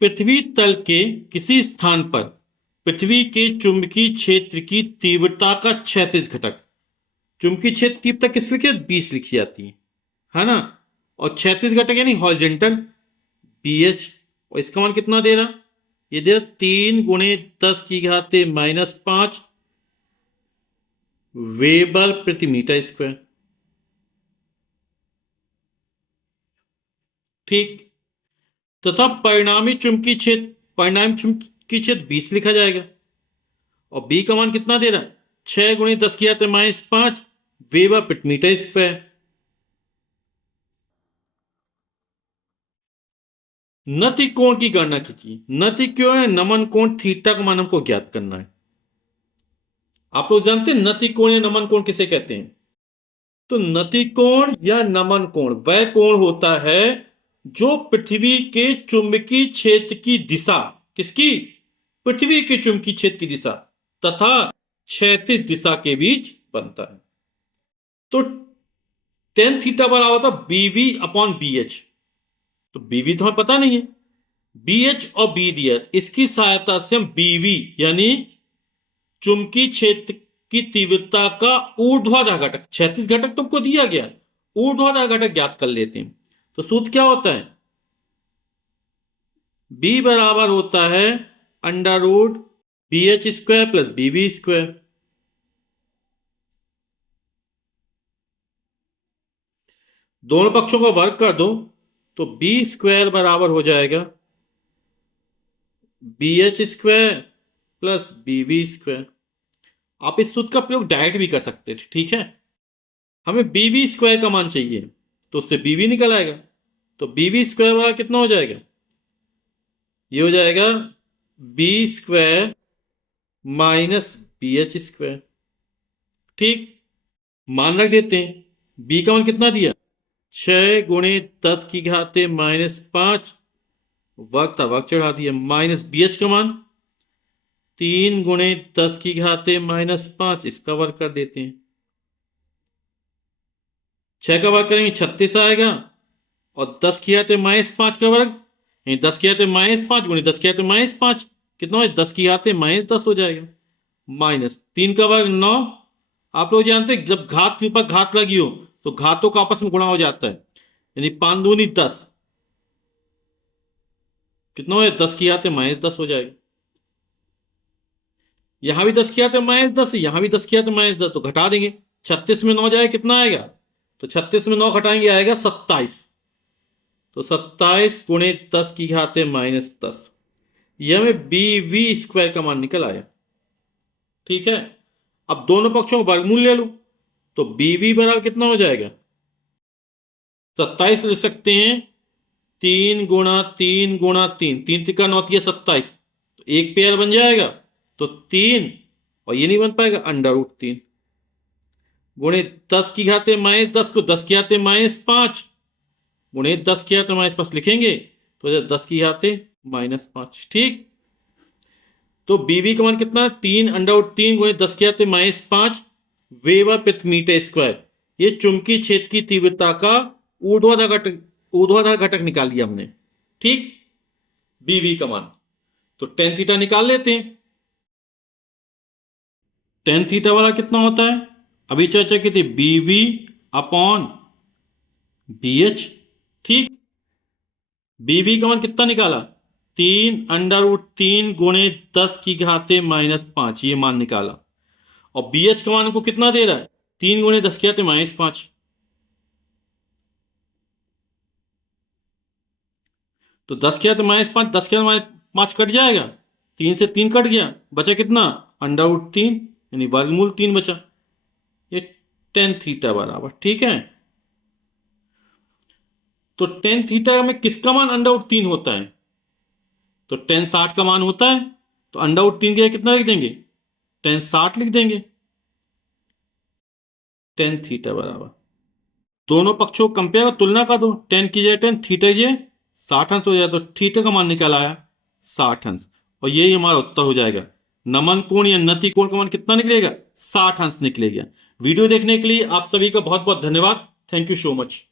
पृथ्वी तल के किसी स्थान पर पृथ्वी के चुंबकीय क्षेत्र की तीव्रता का क्षैतिज घटक। चुंबकीय क्षेत्र तीव्रता किस लिखी है? 20 लिखी जाती है ना। और क्षैतिज घटक यानी हॉरिजॉन्टल BH। और इसका मान कितना दे रहा? ये दे रहा 3 × 10⁻⁻5 वेबर प्रति मीटर स्क्वायर। ठीक। तथा परिणामी चुंबकीय क्षेत्र 20 लिखा जाएगा। और बी का मान कितना दे रहा है? 6 × 10⁻⁵ वेबर प्रति मीटर स्क्वायर। नति कोण की गणना कीजिए। नति क्यों है? नमन कोण थीटा का मान हमको ज्ञात करना है। आप लोग जानते हैं नति कोण या नमन कोण किसे कहते हैं? तो नति कोण या नमन कोण वह कोण होता है जो पृथ्वी के चुंबकीय क्षेत्र की दिशा, किसकी? पृथ्वी के चुंबकीय क्षेत्र की दिशा तथा क्षैतिज दिशा के बीच बनता है। तो tan थीटा बराबर होता BV/BH। तो BV तो हमें पता नहीं है, BH और B दिया, इसकी सहायता से हम BV यानी चुंबकीय क्षेत्र की तीव्रता का ऊर्ध्वाधर घटक, क्षैतिज घटक तुमको दिया गया, ऊर्ध्वाधर घटक ज्ञात कर लेते हैं। तो सूत्र क्या होता है? B बराबर होता है √BH² + BV²। दोनों पक्षों का वर्ग कर दो तो B² बराबर हो जाएगा BH² + BV²। आप इस सूत्र का प्रयोग डायरेक्ट भी कर सकते थे, ठीक है। हमें BV² का मान चाहिए तो उससे BV निकल आएगा। तो BV² बराबर कितना हो जाएगा? ये हो जाएगा B² - BH²। ठीक, मान रख देते हैं। B का मान कितना दिया? 6 × 10⁻⁻5 वर्ग था, वर्ग चढ़ा दिया, माइनस BH का मान 3 × 10⁻⁻5, इसका वर्ग कर देते हैं। 6 का वर्ग करेंगे 36 आएगा और 10⁻⁻5 का वर्ग 10⁻⁻5 × 10⁻⁻5 कितना हो? 10⁻⁻10 हो जाएगा। माइनस 3 का वर्ग 9। आप लोग जानते हैं जब घात के ऊपर घात लगी हो तो घातों का आपस में गुणा हो जाता है, यानी 5 दूनी 10, कितना हो? 10⁻⁻10 हो जाएगा। यहां भी 10⁻⁻10, यहां भी 10⁻⁻10, तो घटा देंगे। 36 में 9 जाएगा, कितना आएगा? तो 36 में 9 घटाएंगे आएगा 27। तो 27 × 10⁻⁻10, यह हमें BV² का मान निकल आया। ठीक है, अब दोनों पक्षों का वर्गमूल ले लो तो BV बराबर कितना हो जाएगा? 27 लिख सकते हैं 3 × 3 × 3, 3 × 9 = 27, तो एक पेयर बन जाएगा तो 3, और ये नहीं बन पाएगा √3 × 10⁻⁻10 को 10⁻⁻5 × 10⁻⁻5 लिखेंगे तो 10⁻⁻5। ठीक, तो BV का मान कितना है? 3 √3 × 10⁻⁻5 वेबर प्रति मीटर स्क्वायर। ये चुंबकीय क्षेत्र की तीव्रता का ऊर्ध्वाधर घटक निकाल लिया हमने। ठीक, BV का मान तो tan थीटा निकाल लेते हैं। tan थीटा वाला कितना होता है? अभी चर्चा की थी BV/BH। ठीक, BV का मान कितना निकाला? 3 √3 × 10⁻⁻5, ये मान निकाला। और BH का मान को कितना दे रहा है? 3 × 10⁻⁻5। तो 10⁻⁻5 10⁻⁻5 कट जाएगा, 3 से 3 कट गया, बचा कितना? √3 यानी वर्गमूल 3 बचा। ये tan थीटा बराबर। ठीक है, तो tan थीटा में किसका मान √3 होता है? तो tan 60 का मान होता है, तो √3 के कितना लिख देंगे? tan 60 लिख देंगे। tan थीटा बराबर, दोनों पक्षों को कंपेयर तुलना कर दो, tan की जगह tan, थीटा की जगह 60 अंश हो जाए, तो थीटा का मान निकल आया 60 अंश, और यही हमारा उत्तर हो जाएगा। नमन कोण या नति कोण का मान कितना निकलेगा? 60 अंश निकलेगा। वीडियो देखने के लिए आप सभी का बहुत बहुत धन्यवाद। Thank you so much.